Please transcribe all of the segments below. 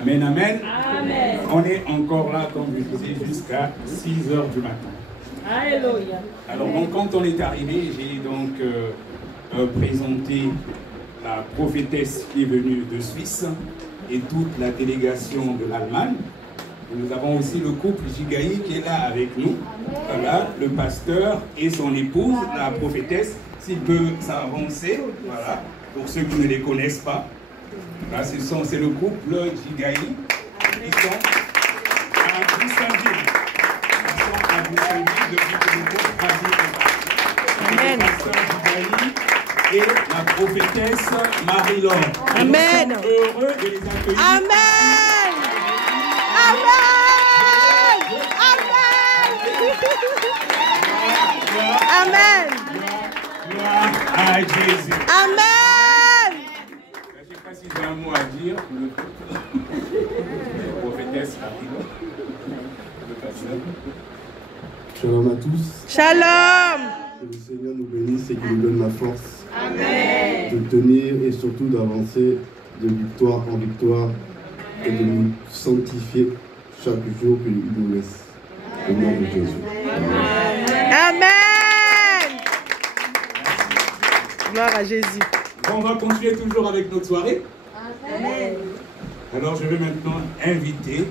Amen, amen. Amen. On est encore là, comme je disais, jusqu'à 6 h du matin. Alléluia. Alors, donc, quand on est arrivé, j'ai donc présenté la prophétesse qui est venue de Suisse et toute la délégation de l'Allemagne. Nous avons aussi le couple Jigaï qui est là avec nous. Voilà, le pasteur et son épouse, la prophétesse, s'il peut s'avancer. Voilà, pour ceux qui ne les connaissent pas. Là, c'est le couple Jigaï. Ils sont à Boussangui. Ils sont à Boussangui depuis que le couple a dit. Amen. Le pasteur Jigaï et la prophétesse Marie-Laure. Amen. Nous sommes heureux de les accueillir. Amen. Amen. Amen. Amen. Gloire à Jésus. Amen. Je ne sais pas si j'ai un mot à dire. La prophétesse Marie-Laure. Le pasteur. Shalom à tous. Shalom. Que le Seigneur nous bénisse et qu'il nous donne la force Amen. de tenir et surtout d'avancer de victoire en victoire et de nous sanctifier chaque jour qu'il nous laisse. Au nom de Jésus. Amen. Gloire à Jésus. On va continuer toujours avec notre soirée. Amen. Alors je vais maintenant inviter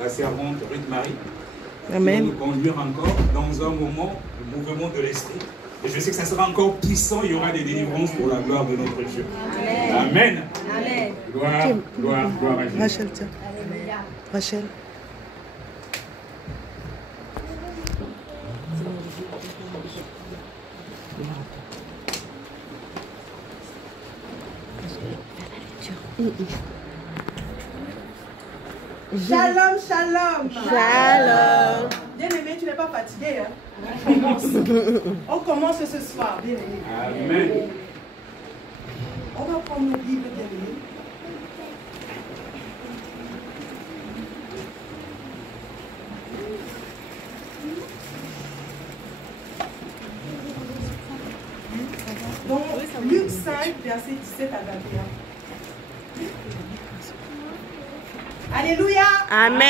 la servante Ruth Marie qui va Amen. nous conduire encore dans un moment de mouvement de l'esprit. Et je sais que ça sera encore puissant, il y aura des délivrances pour la gloire de notre Dieu. Amen. Amen. Gloire à Jésus. Rachel, tiens. Rachel. Shalom, shalom. Shalom. Bien-aimé, tu n'es pas fatigué, hein? On commence ce soir, bien-aimé. Amen. On va prendre nos Bibles, bien-aimé. Donc, Luc 5, verset 17 à 21. Alléluia. Amen.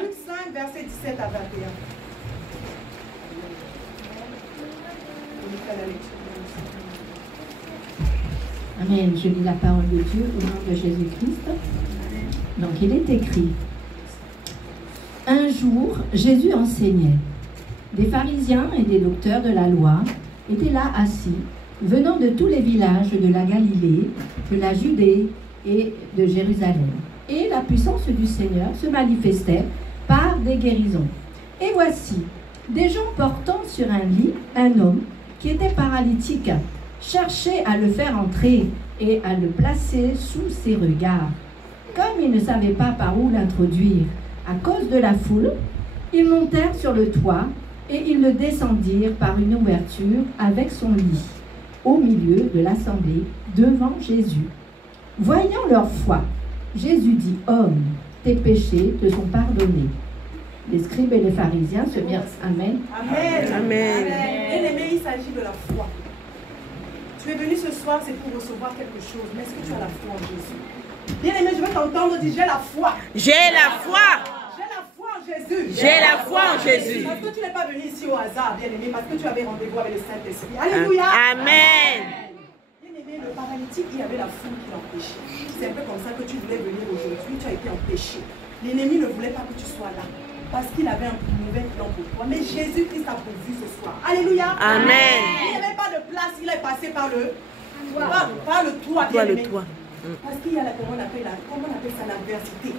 Luc 5, verset 17 à 21. On fait la lecture. Amen. Je lis la parole de Dieu au nom de Jésus-Christ. Donc il est écrit: un jour, Jésus enseignait. Des pharisiens et des docteurs de la loi étaient là assis, venant de tous les villages de la Galilée, de la Judée et de Jérusalem. Et la puissance du Seigneur se manifestait par des guérisons. Et voici, des gens portant sur un lit un homme qui était paralytique, cherchaient à le faire entrer et à le placer sous ses regards. Comme ils ne savaient pas par où l'introduire à cause de la foule, ils montèrent sur le toit et ils le descendirent par une ouverture avec son lit, au milieu de l'assemblée, devant Jésus. Voyant leur foi, Jésus dit: homme, tes péchés te sont pardonnés. Les scribes et les pharisiens se mirent. Amen. Amen. Amen. Bien-aimé, il s'agit de la foi. Tu es venu ce soir, c'est pour recevoir quelque chose. Mais est-ce que tu as la foi en Jésus? Bien-aimé, je veux t'entendre dire: j'ai la foi. J'ai la foi. J'ai la foi en Jésus. J'ai la foi en Jésus. Parce que tu n'es pas venu ici au hasard, bien-aimé, parce que tu avais rendez-vous avec le Saint-Esprit. Alléluia. Amen. Bien-aimé, le paralytique, il y avait la foule qui l'empêchait. C'est un peu comme ça que tu voulais venir aujourd'hui, tu as été empêché. L'ennemi ne voulait pas que tu sois là, parce qu'il avait un mauvais plan pour toi. Mais Jésus-Christ a pourvu ce soir. Alléluia. Amen. Il n'y avait pas de place, il est passé par le toit. Par le toit, Toi, le bien-aimé. toit. Parce qu'il y a comment on appelle ça, l'adversité.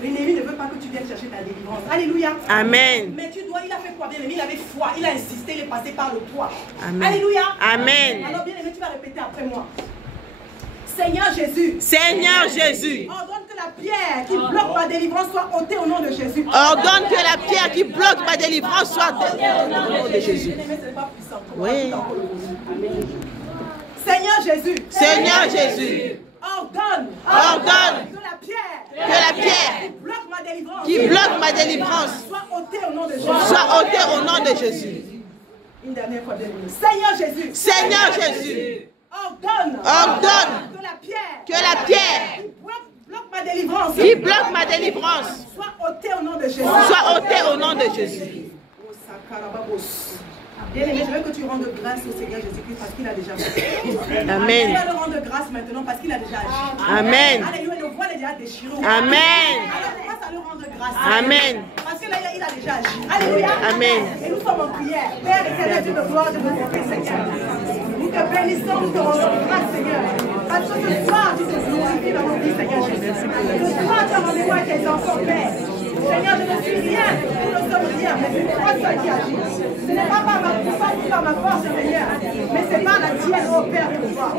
L'ennemi ne veut pas que tu viennes chercher ta délivrance. Alléluia. Amen. Mais tu dois, il a fait quoi, bien-aimé? Il avait foi, il a insisté, il est passé par le toit. Amen. Alléluia. Amen. Alors, bien-aimé, tu vas répéter après moi. Seigneur Jésus. Seigneur Jésus, Ordonne que la pierre qui bloque ma délivrance soit ôtée au nom de Jésus. ordonne que la pierre qui bloque ma délivrance soit ôtée au nom de Jésus. Bien-aimé, ce n'est pas puissant. Oui. Seigneur Jésus. Seigneur Jésus, Ordonne. ordonne Que la que la pierre qui bloque ma délivrance soit ôtée au nom de Jésus. soit ôtée au nom de Jésus. Une dernière fois, bien-aimé. Seigneur Jésus. Seigneur Jésus, Ordonne. ordonne Que la pierre que la pierre bloque ma ma délivrance. qui bloque ma délivrance Sois ôté au nom de Jésus. soit ôté au nom de Jésus. Bien-aimé, je veux que tu rendes grâce au Seigneur Jésus-Christ parce qu'il a déjà fait. Amen. Tu vas le rendre grâce maintenant parce qu'il a déjà agi. Amen. Alléluia, le voile est déjà déchiré. Amen. Alors on passe à le rendre grâce. Amen. Parce que là, il a déjà agi. Alléluia. Amen. Et nous sommes en prière. Père éternel, Dieu de gloire, de notre Seigneur. Nous te bénissons, nous te rendons grâce, Seigneur. Parce que ce soir, tu te glorifies dans notre vie, Seigneur Jésus. Ce soir, tu as rendez-vous avec tes enfants, Père. Seigneur, je ne suis rien, nous ne sommes rien, mais c'est toi seul qui agis. Ce n'est pas par ma puissance ou par ma force, Seigneur, mais c'est par la tienne, ô Père de gloire.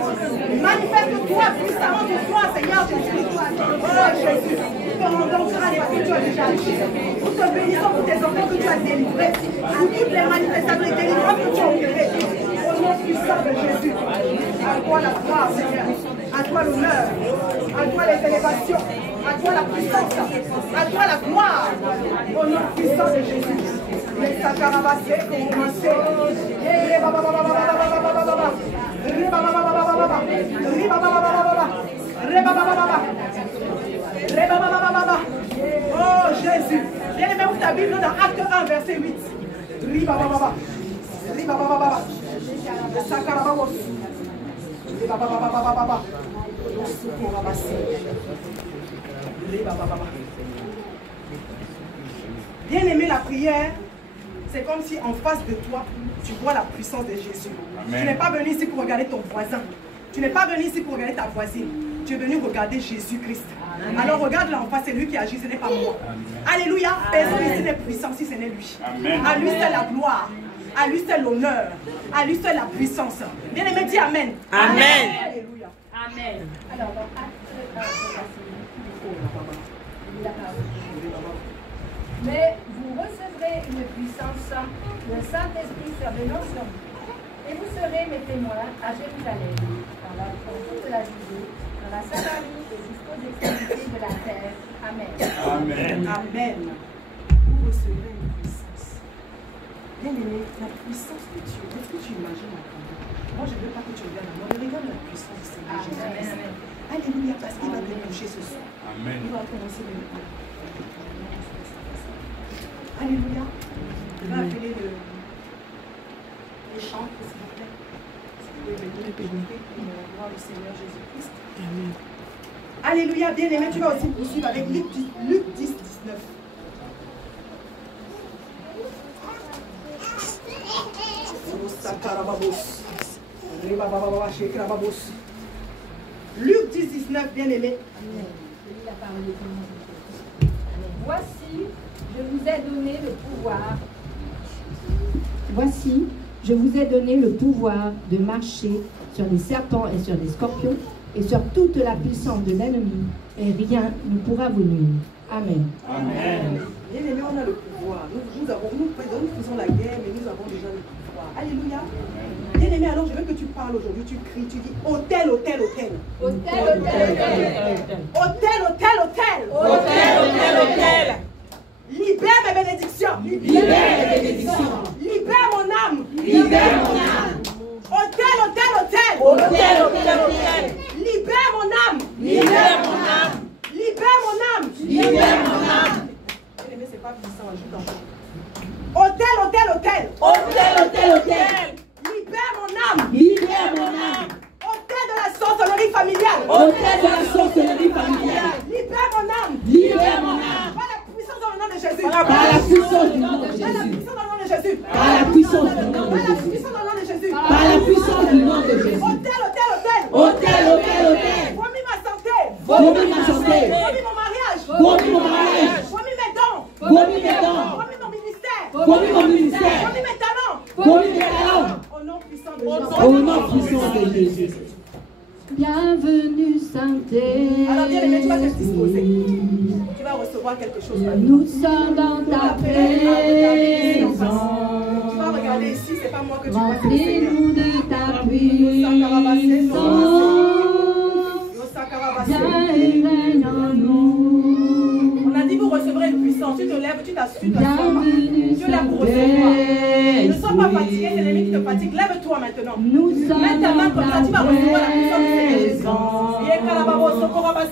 Manifeste-toi puissamment de toi, Seigneur Jésus. Oh Jésus, nous te rendons grâce parce que tu as déjà agi. Nous te bénissons pour tes enfants que tu as délivrés, pour toutes les manifestations et délivrances que tu as opérées. Au nom puissant de Jésus, à toi la gloire, Seigneur, à toi l'honneur, à toi les élévations, à toi la puissance, à toi la gloire, au nom puissant de Jésus. Les sacarabasés, commencez. Oh Jésus, bien aimé, ouvre ta Bible dans Acte 1, verset 8. Bien aimé, la prière, c'est comme si en face de toi, tu vois la puissance de Jésus. Amen. Tu n'es pas venu ici pour regarder ton voisin. Tu n'es pas venu ici pour regarder ta voisine. Tu es venu regarder Jésus-Christ. Alors regarde-le en face, c'est lui qui agit, ce n'est pas moi. Amen. Alléluia. Personne ici n'est puissant si ce n'est lui. Amen. À lui c'est la gloire. À lui c'est l'honneur. À lui c'est la puissance. Bien aimé, dis Amen. Amen. Alléluia. Amen. Alors, dans mais vous recevrez une puissance, le Saint-Esprit survenant sur vous. Et vous serez mes témoins à Jérusalem, dans toute la Judée, dans la Samarie et jusqu'aux extrémités de la terre. Amen. Amen. Amen. Vous recevrez une puissance. Bien aimé, la puissance de Dieu. Est-ce que tu imagines la conduite? Moi, je ne veux pas que tu regardes à moi, mais regarde la puissance du Seigneur Jésus. Alléluia, parce qu'il va te toucher ce soir. Amen. Il va commencer maintenant. Alléluia. Je vais appeler les chants, s'il vous plaît. Si vous pouvez venir chanter pour la gloire du Seigneur Jésus-Christ. Alléluia, bien-aimé, tu vas aussi poursuivre avec Luc 10, 19. Luc 10, 19, bien-aimé. Voici, je vous ai donné le pouvoir. Voici, je vous ai donné le pouvoir de marcher sur des serpents et sur des scorpions et sur toute la puissance de l'ennemi, et rien ne pourra vous nuire. Amen. Amen. Bien aimé, on a le pouvoir. Nous faisons la guerre, mais nous avons déjà le pouvoir. Alléluia. Bien aimé, alors je veux que tu parles aujourd'hui, tu cries, tu dis hôtel, hôtel, hôtel. Hôtel, hôtel, hôtel. Hôtel, hôtel, hôtel. Hôtel, hôtel, hôtel. Libère mes bénédictions. Libère mes bénédictions. Libère mon âme. Libère mon âme. Hôtel, hôtel, hôtel. Hôtel, hôtel, hôtel. Libère mon âme. Libère mon âme. Libère mon âme. Libère mon âme. Bien aimé, c'est pas puissant, ajoute encore. Hôtel, hôtel, hôtel. Hôtel, hôtel, hôtel. Libère mon âme. Libère mon âme. Hôtel de la sorcellerie familiale. Hôtel de la sorcellerie familiale. Libère mon âme. Libère mon âme. Par la puissance dans le nom de Jésus. Par la puissance du nom de Par la Jésus. puissance dans le nom de Jésus. Par la puissance du nom de Par la Jésus. puissance dans le nom de Jésus. Par la puissance du nom de Jésus. Hôtel, hôtel, hôtel. Hôtel, hôtel, hôtel. Vomis ma santé. Vomis ma santé. Vomis mon mariage. Vomis mon mariage. Vomis mes dons. Vomis mes dons. Vomis mon ministère. Vomis mon ministère. Vomis mes talents. Vomis mes talents. Au nom puissant de Jésus. Au nom puissant de Jésus. Bienvenue, Saint-Esprit. Alors bien aimé, tu vas te disposer. Tu vas recevoir quelque chose maintenant. Nous sommes dans ta présence. Tu vas regarder ici, c'est pas moi que tu vois, c'est le Seigneur. Remplis-nous de ta puissance. Viens et règne en nous. On a dit vous recevrez une puissance. Tu te lèves, tu t'assois. Tu es là pour recevoir. Ne sois pas fatigué, c'est l'ennemi qui te fatigue. Lève-toi maintenant. Nous sommes Mets ta main comme ça, tu vas recevoir la puissance du Seigneur Jésus.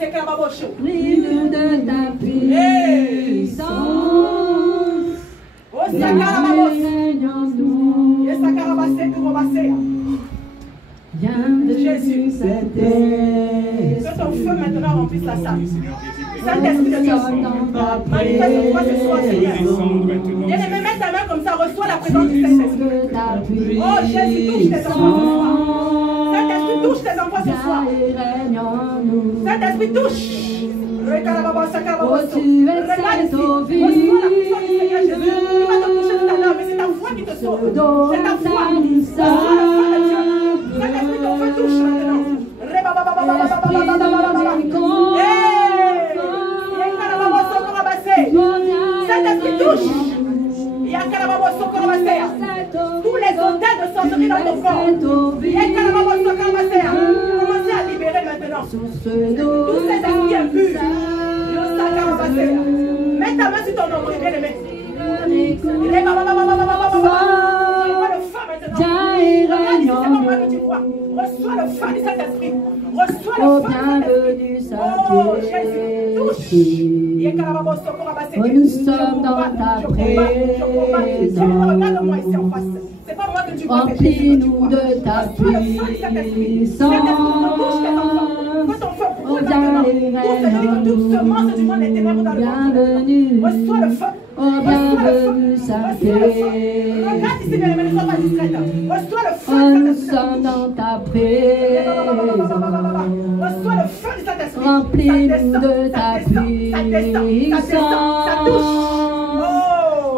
Remplis-nous de ta puissance. Viens en nous. Viens de Jésus. Saint-Esprit. Que ton feu maintenant remplisse la salle. Saint-Esprit de Dieu, manifeste-toi ce soir, Seigneur. Bien-aimé, mets ta main comme ça, reçois la présence du Saint-Esprit. Oh Jésus, touche tes enfants ce soir. Saint-Esprit, touche tes enfants ce soir. Saint-Esprit, touche. Oh, tu es cette eau vive. Reçois la puissance du Seigneur Jésus. Il va te toucher tout à l'heure, mais c'est ta foi qui te sauve. C'est ta foi. Reçois le feu de Dieu. Saint-Esprit, ton feu touche maintenant. Saint-Esprit touche. Tous les hôtels de sorcellerie dans ton corps. Commencez à libérer maintenant. Tous ces esprits impurs. Mets ta main sur ton nombril, bien-aimé. Reçois le feu du Saint-Esprit. Reçois le feu du Saint-Esprit. Oh Jésus, touche. Oh, nous sommes dans ta présence. Regarde-moi ici en face. C'est pas moi que tu vois. Remplis-nous de ta puissance. Que ton feu brûle maintenant. Toute semence du monde est ténèbres dans le monde. Reçois le feu. Oh, bienvenue, Saint-Esprit. Regarde ici, bien aimé, ne sois pas discrète. Reçois le feu. Oh, nous sommes dans ta présence. Reçois le feu du Saint-Esprit. Remplis-nous de ta puissance. Ça touche.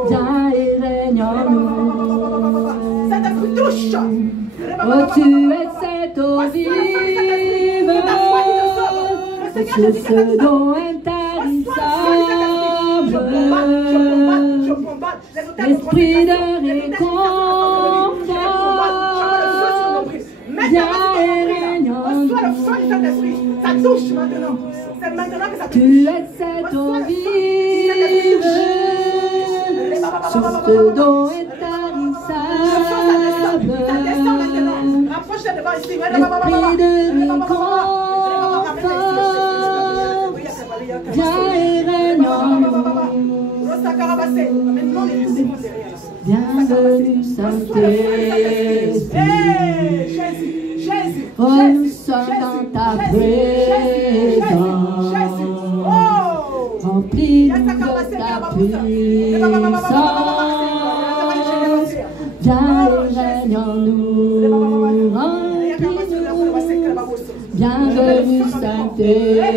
Viens et règne en nous. Saint-Esprit touche. Oh, tu es cette eau vive. Ce dont intarissable. Esprit de réconfort. Viens et règne en nous. Reçois le feu du Saint-Esprit. Ça touche maintenant. C'est maintenant que ça touche. Tu es cette eau vive. Ce dont intarissable. Rapproche-toi devant ici. Esprit de réconfort. Viens et règne en nous. Bienvenue, Saint-Esprit. Oh, nous sommes dans ta présence. Remplis-nous de ta puissance. Viens et règne en nous. Bienvenue, Saint-Esprit.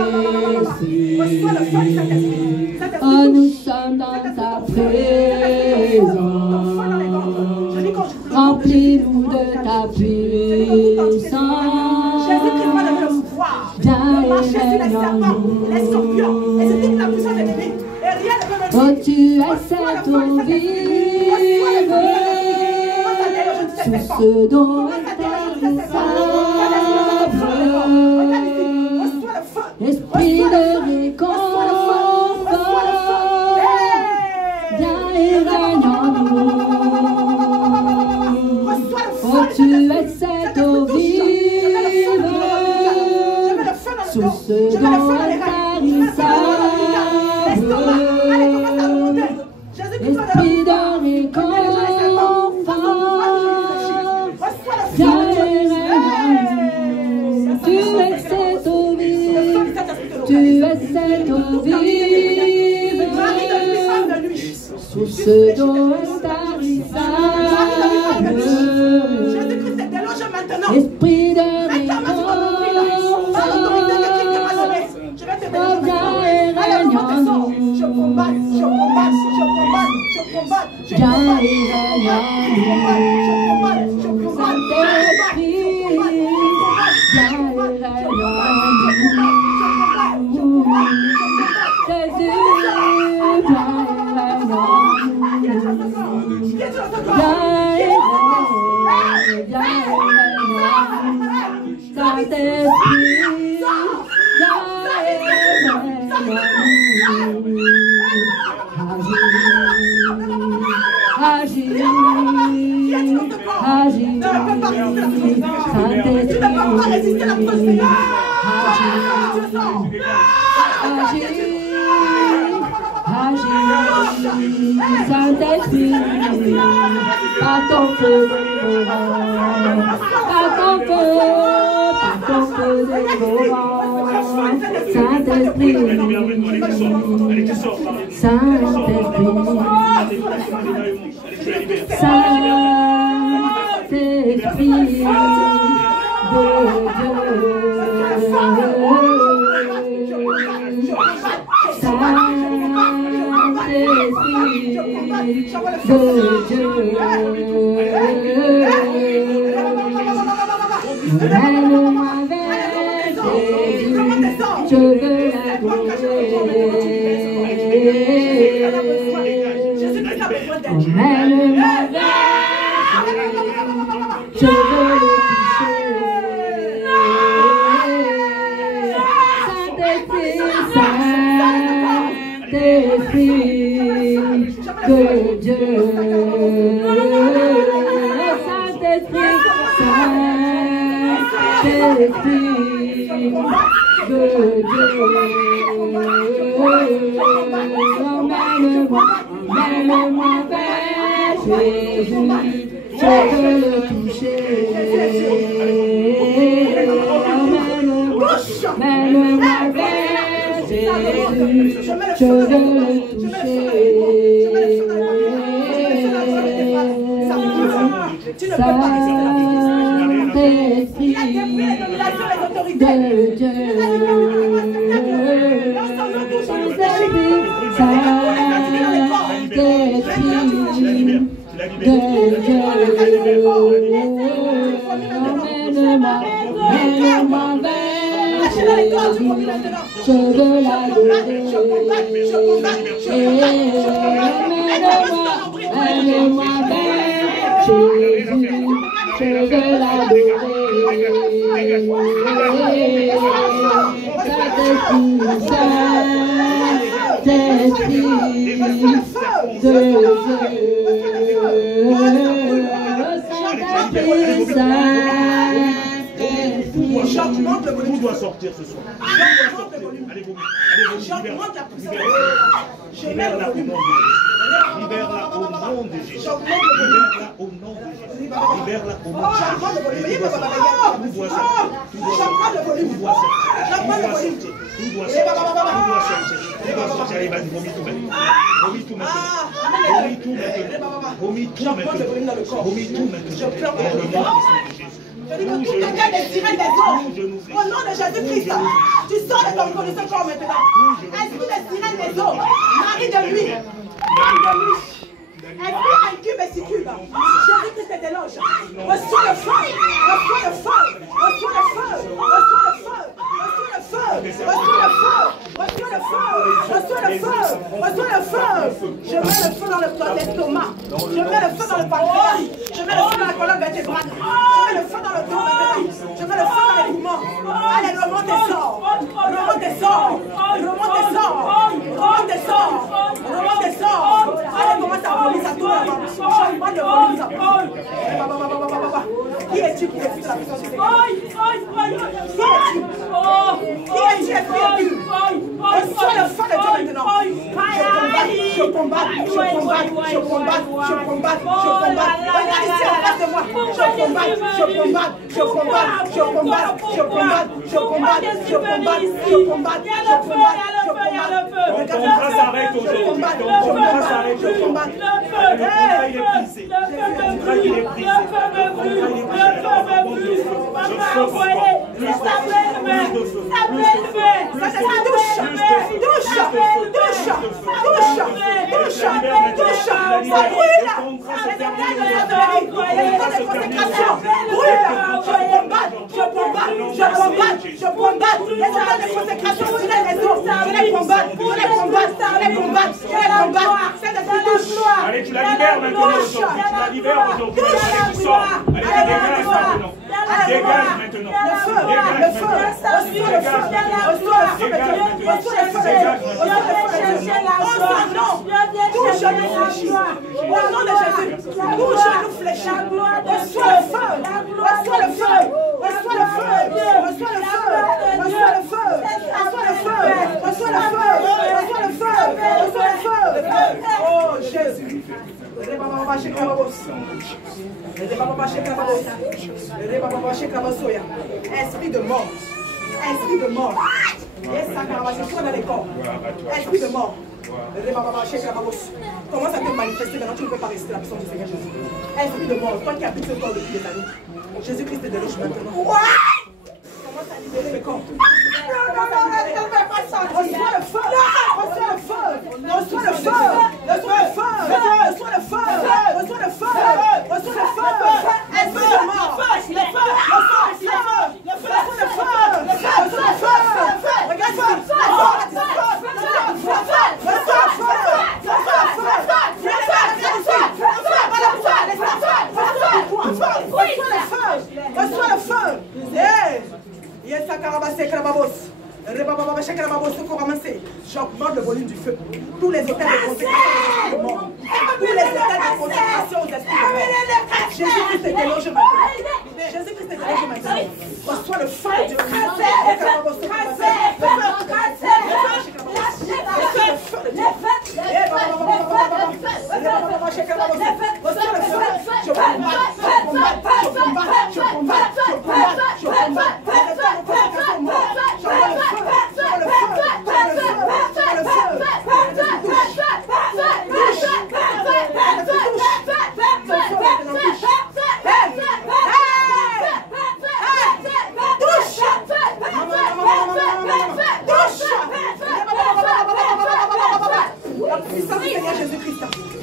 Oh, nous sommes dans ta présence. Remplis-nous de ta puissance. Jésus-Christ va donner le pouvoir de marcher sur les serpents, les scorpions, et c'est toute la puissance de l'ennemi. Et rien ne peut me Oh, tu es cette eau vive. Sous ce dont Esprit de réconfort, viens et règne en nous. Oh, tu es cette eau vive, sous ce dont intarissable. Esprit de réconfort, viens et règne en nous. Tu es cette eau vive. Tu es cette eau vive, sous ce dont intarissable. Jésus-Christ est délogé maintenant. Esprit de Mets ta main sur ton nombril là. Par l'autorité que Christ m'a donnée. Je vais te bénir. Allez, comment te sors? Je combat, je combat, je combat, je combat, je combat, je combat, Tu ne peux pas résister à la puissance. Saint-Esprit, par ton feu dévorant, Saint-Esprit, je veux Tout doit sortir ce soir. Allez, vous. Libère-la au nom de Jésus. Libère-la au nom de Jésus. Libère-la au nom de Jésus. Libère-la au nom de Jésus. Tout doit sortir. Tout doit sortir. Tout doit sortir. Tout doit sortir. Allez, vas-y, vomis tout maintenant. Vomis tout maintenant. Vomis tout maintenant. Vomis tout maintenant. Vomis tout maintenant. Dans le nom de Jésus. Je dis que tout quelqu'un désirait des eaux. Au nom de Jésus-Christ, tu sors de ton corps de ce corps maintenant. Esprit de sirène des eaux, mari de lui, femme de lui. Esprit incube et succube. Jésus-Christ est éloge. Reçois le feu. Reçois le feu. Reçois le feu. Reçois le feu. Reçois le feu. Reçois le feu. Reçois le feu. Reçois le feu. Je mets le feu dans l'estomac. Je mets le feu dans le pancréas. Je mets le feu dans la colonne vertébrale. Je mets le feu dans le dos maintenant. Je mets le feu dans les poumons. Allez, remonte et sors. Remonte et sors. Remonte et sors. Remonte et sors. Remonte et sors. Allez, commence à voler. Ça tourne là-bas. Changement de volume, ça tourne. Qui es-tu pour refuser la puissance du Seigneur? Qui es-tu? Qui es-tu, esprit? Reçois le feu de Dieu maintenant. Je combatte. Regarde ici en face de moi. Je combatte. Ton bras s'arrête aujourd'hui. Ton bras s'arrête. Je combatte. Le contrat il est brisé. Le contrat il est brisé. Allez, tu la libères maintenant. Tu la libères aujourd'hui. Tu sors. Allez, dégage maintenant. Dégage maintenant. Le feu. Tout genou fléchi. Au nom de Jésus. Tout genou fléchi. Reçois le feu. Reçois le feu. Reçois le feu. Reçois le feu. Reçois le feu. Reçois Reçois le feu. Reçois le feu. Oh Jésus. Esprit de mort. Esprit de mort. Soit dans les corps. Esprit de mort. Commence à te manifester maintenant, tu ne peux pas rester la puissance du Seigneur Jésus. Esprit de mort, toi qui habites ce corps depuis des années. Jésus-Christ te déloge maintenant. Commence à libérer le corps. Reçois le feu. Reçois le feu. Reçois le feu. Reçois le feu. Reçois le feu. Reçois le feu. Reçois le feu. Esprit de mort. Le feu. Reçois le feu. Le feu. Reçois le feu. Reçois le feu. Regarde ça. Reçois le feu. J'augmente le volume du feu. Tous les hôtels de consécration de mort. Tous les hôtels de consécration aux esprits de mort. Jésus-Christ est déloge maintenant. Jésus-Christ est déloge maintenant. Reçois le feu de Dieu.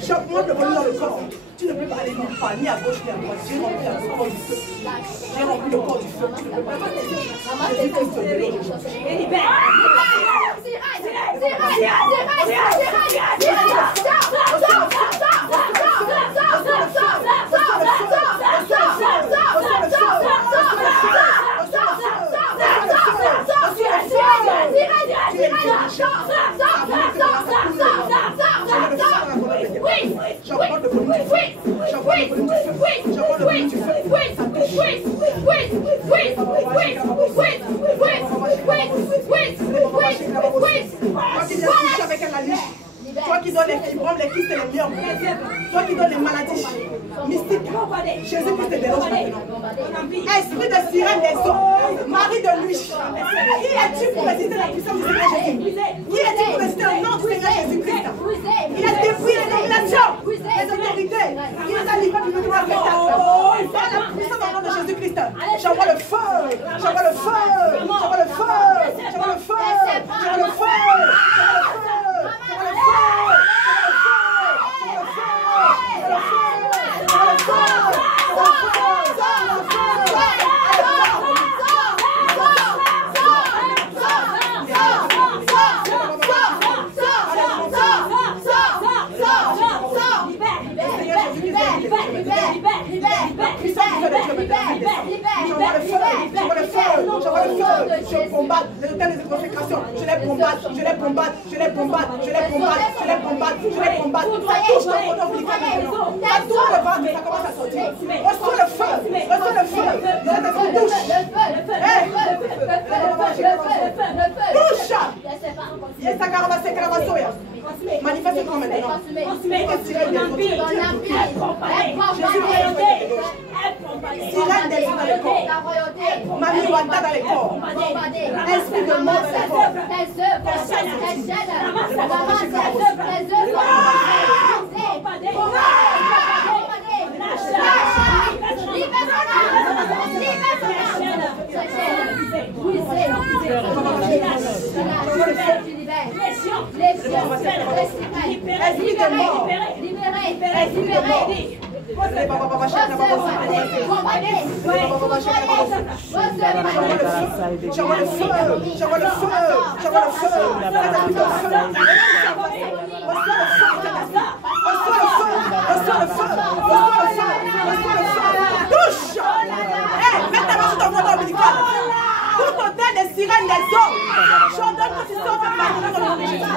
J'augmente le volume dans le corps. Tu ne peux pas aller nulle part, ni à gauche ni à droite. J'ai rempli le corps du feu. J'ai rempli le corps du feu. Tu ne peux pas aller. Jésus-Christ te déloge. J'augmente le volume du feu. J'augmente le volume du feu. J'augmente le volume du feu. Toi qui donnes les fibromes, les kystes et les myomes. Toi qui donnes les maladies mystiques. Jésus-Christ te déloge maintenant. Esprit de sirène des eaux, Marie de nuit. Qui es-tu pour résister la puissance du Seigneur Jésus? Qui es-tu pour résister au nom du Seigneur Jésus-Christ? Il a détruit les dominations, les autorités. Il nous a livrés du pouvoir spectacle. Par la puissance du nom de Jésus-Christ. J'envoie le feu. J'envoie le feu. J'envoie le feu. J'envoie le feu. J'envoie le feu. Je combatte les hôtels de consécration. Je les combatte, je les combatte, je les combatte, je les combatte, je les combatte, je les combatte. Ça touche ton cordon ombilical maintenant. Ça touche le ventre, ça commence à sortir. Reçois le feu, reçois le feu. Touche. Manifeste-toi maintenant. Sirène des eaux dans le corps. Mamie Wanda dans les corps. Esprit de mort dans les corps. J'envoie le feu, j'envoie le feu, j'envoie le feu. Touche! Mets ta main sur ton cordon ombilical. Tout hôtel des sirènes des eaux. J'ordonne que tu sors maintenant dans le nom de Jésus.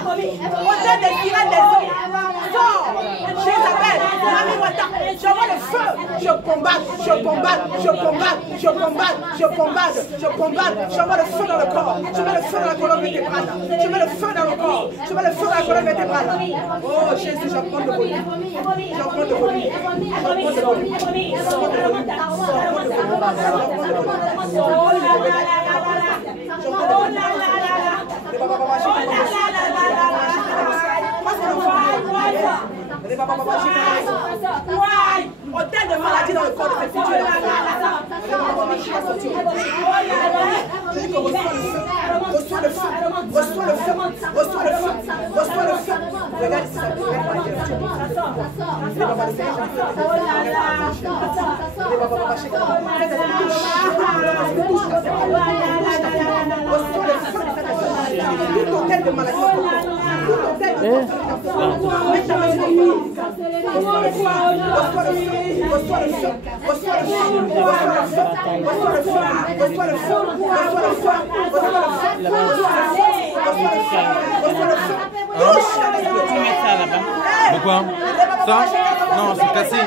Hôtel des sirènes des eaux. Sors! Jézabel, Mamie Wata, j'envoie le feu, je combatte, je combatte, je combatte, je combatte, je combatte, je combatte, j'envoie le feu dans le corps, je mets le feu dans la colonne vertébrale, je mets le feu dans le corps, je mets le feu dans la colonne vertébrale. Oh Jésus, j'apprends de volume, j'apprends de volume, j'apprends de volume, j'apprends de volume, hôtel de maladie dans le corps de cette fille. Je dis que reçois le feu, reçois le feu, reçois le feu, reçois le feu, reçois le feu. Regarde ici, ça tout hôtel de maladie, tout hôtel de De quoi? Ça? Non, c'est cassé.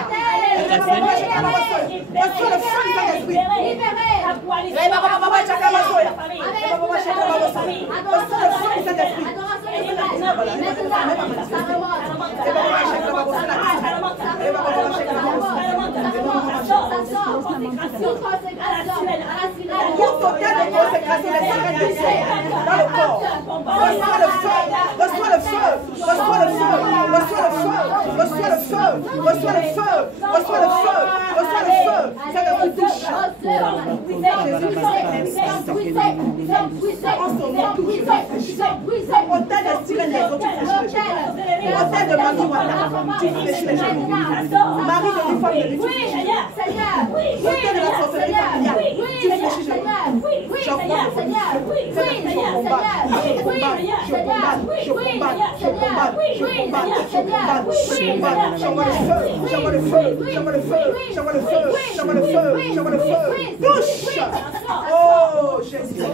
Oh Jésus,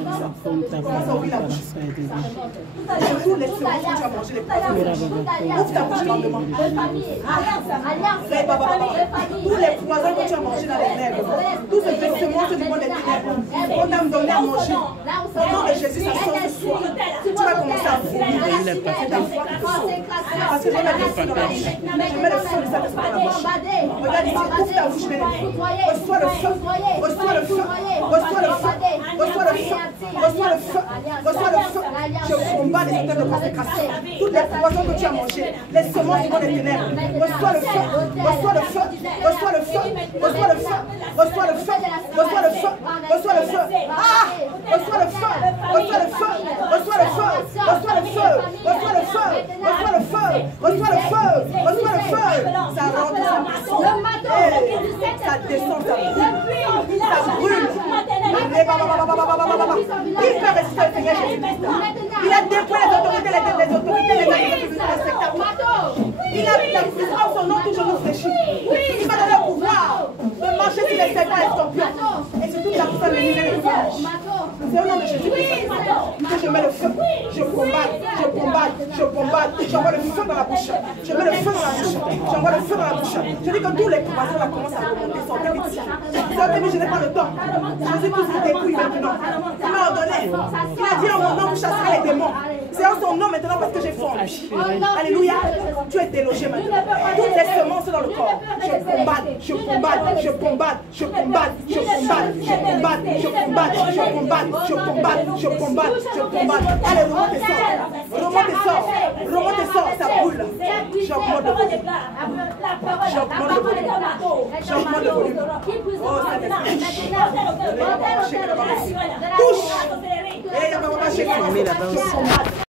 tous les semences que tu as mangé, les poisons, ouvre ta bouche lentement. Tous les poisons que tu as mangés dans les lèvres, tous ces semences du monde des ténèbres, on t'a donné à manger. Au nom de Jésus, ça sort ce soir. Tu vas commencer à vomir. Parce que je mets le feu dans la bouche. Je mets le feu de Saint-Esprit dans la bouche. Regarde ici, ouvre ta bouche, reçois le feu, reçois le feu, reçois le feu, reçois le feu, reçois le feu, reçois le feu. Je combats les hôtels de consécration. Toutes les poisons que tu as mangées, les semences du monde des ténèbres. Reçois le feu, reçois le feu, reçois le feu, reçois le feu, reçois le feu, reçois le feu, reçois le feu. Ah! Reçois le feu, reçois le feu, reçois le feu, reçois le feu, reçois le feu, reçois le feu, reçois le feu, reçois le feu. Ça rentre, ça descend, ça brûle, ça brûle. Il peut rester le Seigneur Jésus-Christ. Il a déployé les autorités, les il a en son nom toujours nous fléchir. Il va donner le pouvoir de marcher sur les serpents et les scorpions. Et surtout la personne de l'univers les anges. C'est au nom de Jésus-Christ que je mets le feu. Je combatte, je combatte, je combatte. J'envoie le feu dans la bouche. Je mets le feu dans la bouche. J'envoie le feu dans la bouche. Je dis que tous les poisons là commencent à remonter. Sortez vite. Sortez vite, je n'ai pas le temps. Jésus-Christ vous dépouille maintenant. Il m'a ordonné. Il a dit en mon nom, vous chasserez les démons. C'est en son nom maintenant parce que j'ai faim. Alléluia. Tu es délogé maintenant. Toutes les semences dans le corps. Je combatte, je combatte, je combatte, je combatte, je combatte, je combatte, je combatte, je combatte, je combatte, je combatte, je combatte. Allez, remonte et sors. Remonte et sors. Remonte et sors, ça brûle. J'augmente le volume. J'augmente le volume. J'augmente le volume. Oh, ça touche. Touche. Et il y a pas de